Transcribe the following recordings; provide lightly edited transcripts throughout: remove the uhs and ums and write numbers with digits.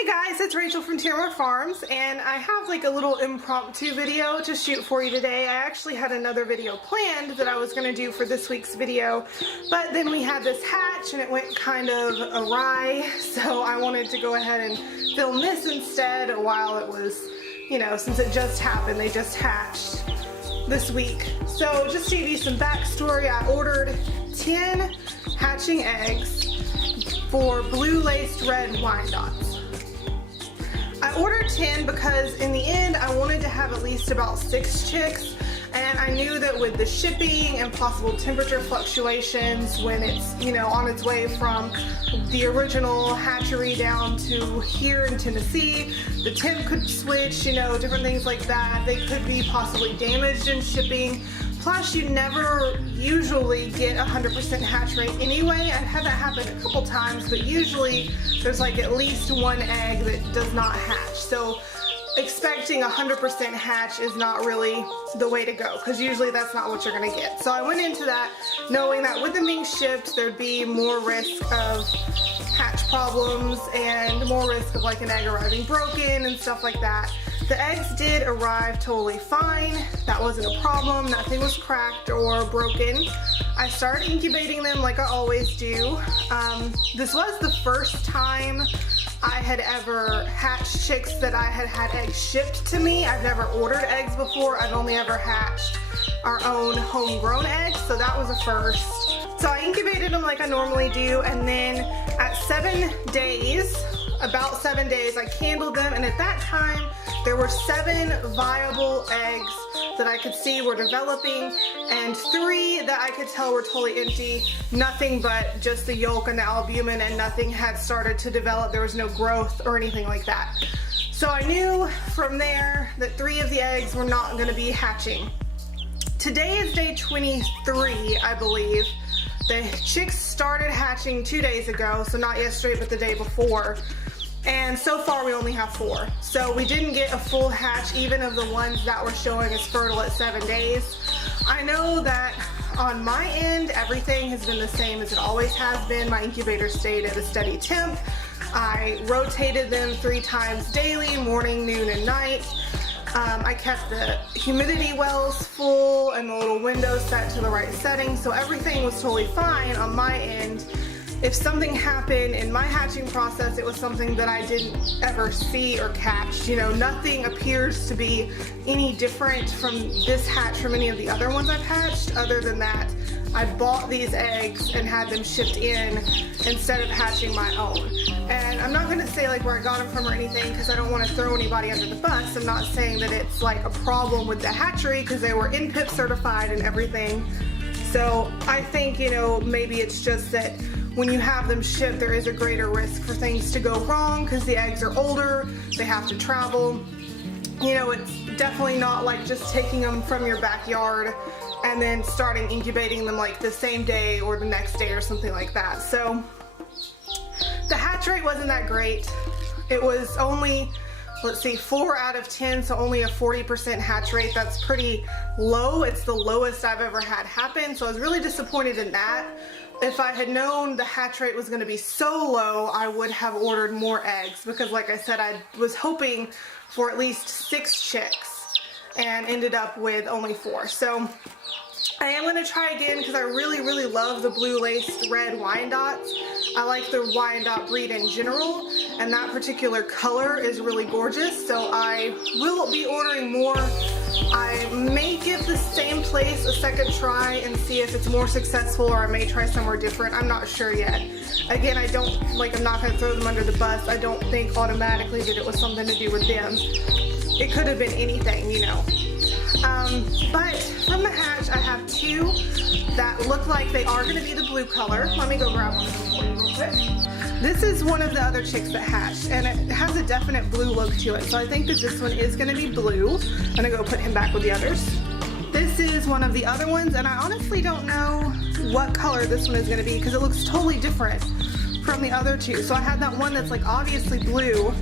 Hey guys, it's Rachel from Tiramar Farms, and I have like a little impromptu video to shoot for you today. I actually had another video planned that I was going to do for this week's video, but then we had this hatch and it went kind of awry, so I wanted to go ahead and film this instead while it was, you know, since it just happened, they just hatched this week. So just to give you some backstory, I ordered 10 hatching eggs for blue laced red Wyandottes. I ordered 10 because in the end I wanted to have at least about 6 chicks, and I knew that with the shipping and possible temperature fluctuations when it's, you know, on its way from the original hatchery down to here in Tennessee, the temp could switch, you know, different things like that. They could be possibly damaged in shipping. Plus, you never usually get 100% hatch rate anyway. I've had that happen a couple times, but usually there's like at least one egg that does not hatch. So expecting 100% hatch is not really the way to go, because usually that's not what you're gonna get. So I went into that knowing that with them being shipped, there'd be more risk of hatch problems and more risk of like an egg arriving broken and stuff like that. The eggs did arrive totally fine. That wasn't a problem. Nothing was cracked or broken. I started incubating them like I always do. This was the first time I had ever hatched chicks that I had had eggs shipped to me. I've never ordered eggs before. I've only ever hatched our own homegrown eggs, so that was a first. So I incubated them like I normally do, and then at 7 days, about 7 days, I candled them, and at that time there were 7 viable eggs that I could see were developing, and 3 that I could tell were totally empty. Nothing but just the yolk and the albumin, and nothing had started to develop. There was no growth or anything like that. So I knew from there that 3 of the eggs were not going to be hatching. Today is day 23, I believe. The chicks started hatching 2 days ago, so not yesterday but the day before. And so far we only have 4. So we didn't get a full hatch even of the ones that were showing as fertile at 7 days. I know that on my end everything has been the same as it always has been. My incubator stayed at a steady temp. I rotated them 3 times daily, morning, noon, and night. I kept the humidity wells full and the little windows set to the right setting, so everything was totally fine on my end. If something happened in my hatching process, it was something that I didn't ever see or catch. You know, nothing appears to be any different from this hatch from any of the other ones I've hatched, other than that I bought these eggs and had them shipped in instead of hatching my own. And I'm not going to say like where I got them from or anything, because I don't want to throw anybody under the bus. I'm not saying that it's like a problem with the hatchery, because they were NPIP certified and everything. So I think, you know, maybe it's just that when you have them shipped, there is a greater risk for things to go wrong because the eggs are older, they have to travel. You know, it's definitely not like just taking them from your backyard and then starting incubating them like the same day or the next day or something like that. So the hatch rate wasn't that great. It was only, let's see, 4 out of 10, so only a 40% hatch rate. That's pretty low. It's the lowest I've ever had happen, so I was really disappointed in that. If I had known the hatch rate was going to be so low, I would have ordered more eggs, because like I said, I was hoping for at least 6 chicks and ended up with only 4. So I am going to try again because I really love the blue laced red Wyandottes. I like the Wyandotte breed in general, and that particular color is really gorgeous, so I will be ordering more. I may give the same place a second try and see if it's more successful, or I may try somewhere different. I'm not sure yet. Again, I'm not going to throw them under the bus. I don't think automatically that it was something to do with them. It could have been anything, you know. But from the hatch, I have 2 that look like they are going to be the blue color. Let me go grab one of them for you real quick. This is one of the other chicks that hatched, and it has a definite blue look to it, so I think that this one is going to be blue. I'm going to go put him back with the others. This is one of the other ones, and I honestly don't know what color this one is going to be because it looks totally different from the other 2. So I had that one that's like obviously blue.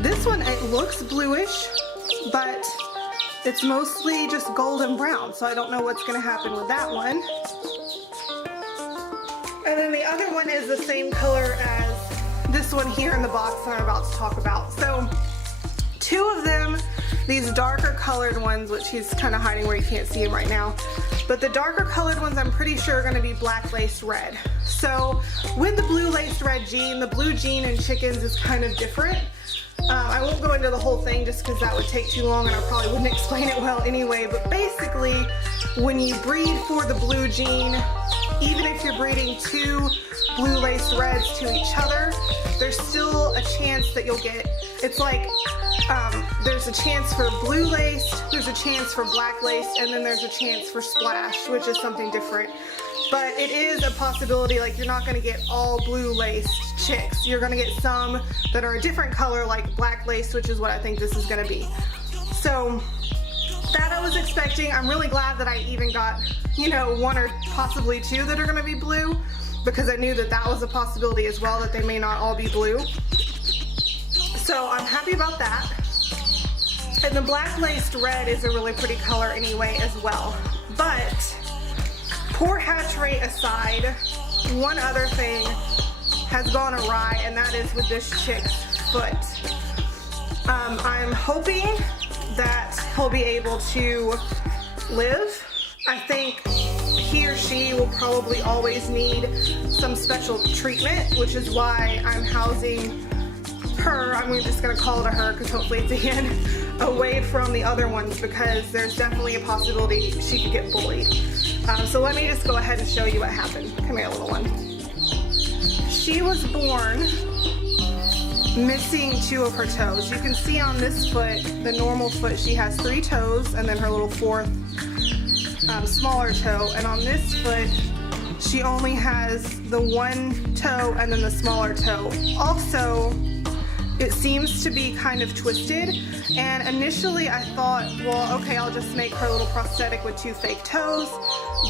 This one, it looks bluish, but it's mostly just golden brown, so I don't know what's going to happen with that one. And then the other one is the same color as this one here in the box that I'm about to talk about. So 2 of them, these darker colored ones, which he's kind of hiding where you can't see him right now, but the darker colored ones I'm pretty sure are going to be black laced red. So with the blue laced red gene, the blue gene in chickens is kind of different. I won't go into the whole thing just because that would take too long and I probably wouldn't explain it well anyway, but basically when you breed for the blue gene, even if you're breeding 2 blue laced reds to each other, there's still a chance that you'll get, it's like there's a chance for blue laced, there's a chance for black laced, and then there's a chance for splash, which is something different. But it is a possibility, like you're not going to get all blue laced chicks. You're going to get some that are a different color, like black laced, which is what I think this is going to be. So that I was expecting. I'm really glad that I even got, you know, 1 or possibly 2 that are going to be blue, because I knew that that was a possibility as well, that they may not all be blue. So I'm happy about that. And the black laced red is a really pretty color anyway as well. But poor hatch rate aside, one other thing has gone awry, and that is with this chick's foot. I'm hoping that he'll be able to live. I think he or she will probably always need some special treatment, which is why I'm housing her, I'm just going to call it a her because hopefully it's a hen, away from the other ones, because there's definitely a possibility she could get bullied. So let me just go ahead and show you what happened. Come here, little one. She was born missing 2 of her toes. You can see on this foot, the normal foot, she has 3 toes and then her little 4th smaller toe. And on this foot, she only has the 1 toe and then the smaller toe. Also, it seems to be kind of twisted, and initially I thought, well, okay, I'll just make her a little prosthetic with 2 fake toes,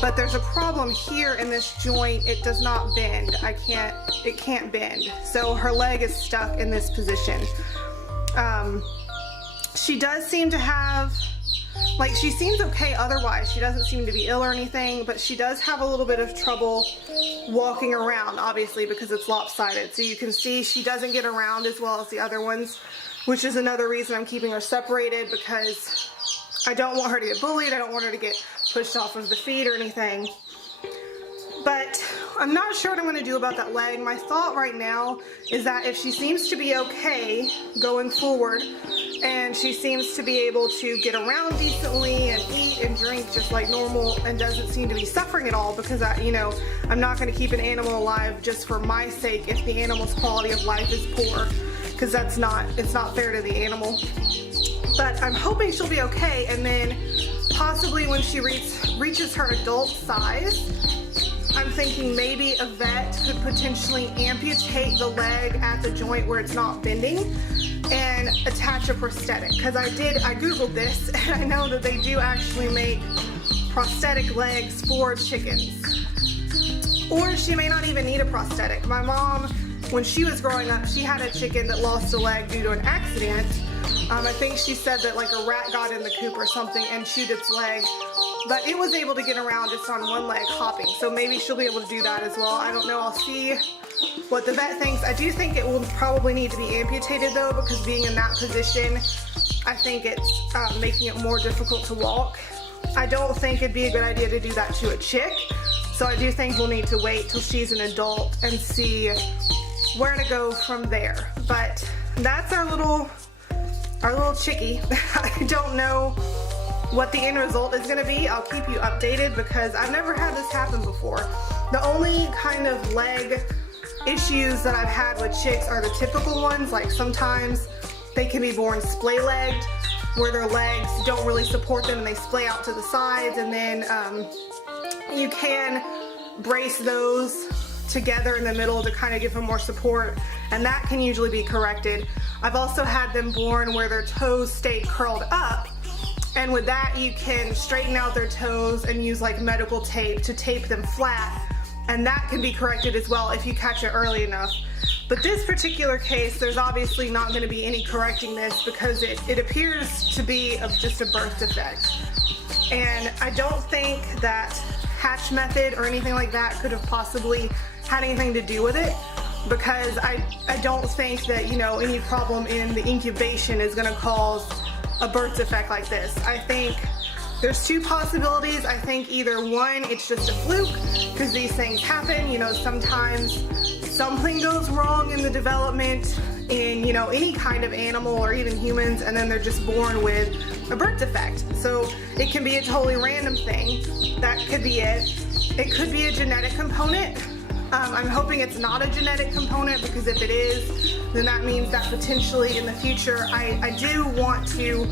but there's a problem here in this joint. It does not bend. It can't bend. So her leg is stuck in this position. She does seem to have, like, she seems okay otherwise. She doesn't seem to be ill or anything, but she does have a little bit of trouble walking around, obviously, because it's lopsided. So you can see she doesn't get around as well as the other ones, which is another reason I'm keeping her separated, because I don't want her to get bullied. I don't want her to get pushed off of the feed or anything. But I'm not sure what I'm going to do about that leg. My thought right now is that if she seems to be okay going forward, and she seems to be able to get around decently and eat and drink just like normal and doesn't seem to be suffering at all, because I'm not going to keep an animal alive just for my sake if the animal's quality of life is poor, because it's not fair to the animal. But I'm hoping she'll be okay, and then possibly when she reaches her adult size, I'm thinking maybe a vet could potentially amputate the leg at the joint where it's not bending and attach a prosthetic. Because I googled this, and I know that they do actually make prosthetic legs for chickens. Or she may not even need a prosthetic. My mom, when she was growing up, she had a chicken that lost a leg due to an accident. I think she said that like a rat got in the coop or something and chewed its leg, but it was able to get around just on 1 leg hopping, so maybe she'll be able to do that as well. I don't know, I'll see what the vet thinks. I do think it will probably need to be amputated though, because being in that position, I think it's making it more difficult to walk. I don't think it'd be a good idea to do that to a chick, so I do think we'll need to wait till she's an adult and see where to go from there. But that's our little chickie. I don't know what the end result is going to be. I'll keep you updated because I've never had this happen before. The only kind of leg issues that I've had with chicks are the typical ones, like sometimes they can be born splay-legged, where their legs don't really support them and they splay out to the sides, and then you can brace those together in the middle to kind of give them more support, and that can usually be corrected. I've also had them born where their toes stayed curled up, and with that you can straighten out their toes and use like medical tape to tape them flat, and that can be corrected as well if you catch it early enough. But this particular case, there's obviously not going to be any correcting this because it appears to be just a birth defect, and I don't think that hatch method or anything like that could have possibly had anything to do with it. because I don't think that, you know, any problem in the incubation is going to cause a birth defect like this. I think there's two possibilities. I think either one, it's just a fluke, because these things happen. You know, sometimes something goes wrong in the development in, you know, any kind of animal or even humans, and then they're just born with a birth defect. So it can be a totally random thing. That could be it. It could be a genetic component. I'm hoping it's not a genetic component, because if it is, then that means that potentially in the future I do want to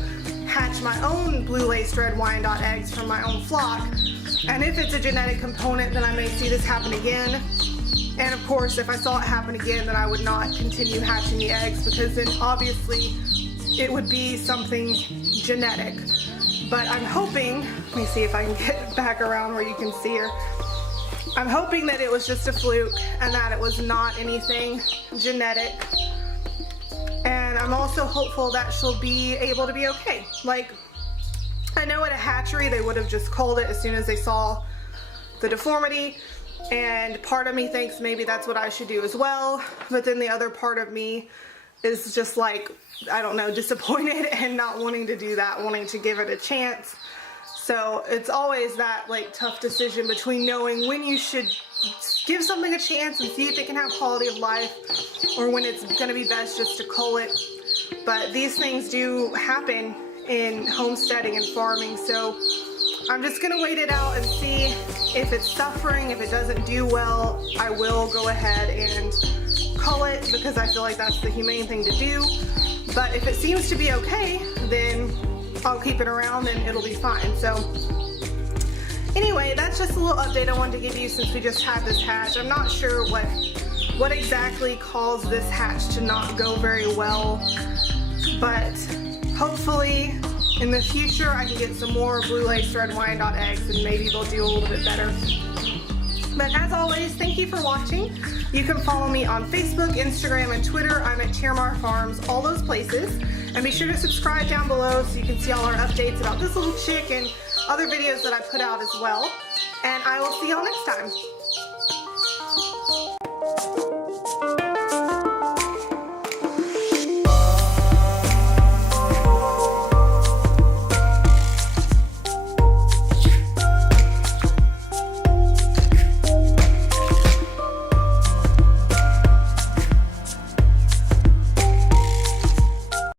hatch my own blue-laced red Wyandotte eggs from my own flock. And if it's a genetic component, then I may see this happen again. And of course, if I saw it happen again, then I would not continue hatching the eggs, because then obviously it would be something genetic. But I'm hoping, let me see if I can get back around where you can see her. I'm hoping that it was just a fluke and that it was not anything genetic. And I'm also hopeful that she'll be able to be okay. Like, I know at a hatchery they would have just culled it as soon as they saw the deformity, and part of me thinks maybe that's what I should do as well, but then the other part of me is just like, I don't know, disappointed and not wanting to do that, wanting to give it a chance. So it's always that like tough decision between knowing when you should give something a chance and see if it can have quality of life, or when it's going to be best just to cull it. But these things do happen in homesteading and farming, so I'm just going to wait it out and see if it's suffering. If it doesn't do well, I will go ahead and cull it, because I feel like that's the humane thing to do. But if it seems to be okay, then I'll keep it around and it'll be fine. So anyway, that's just a little update I wanted to give you since we just had this hatch. I'm not sure what exactly caused this hatch to not go very well, but hopefully in the future I can get some more blue-laced red Wyandotte eggs and maybe they'll do a little bit better. But as always, thank you for watching. You can follow me on Facebook, Instagram, and Twitter. I'm at Tiramar Farms, all those places. And be sure to subscribe down below so you can see all our updates about this little chick and other videos that I put out as well. And I will see y'all next time.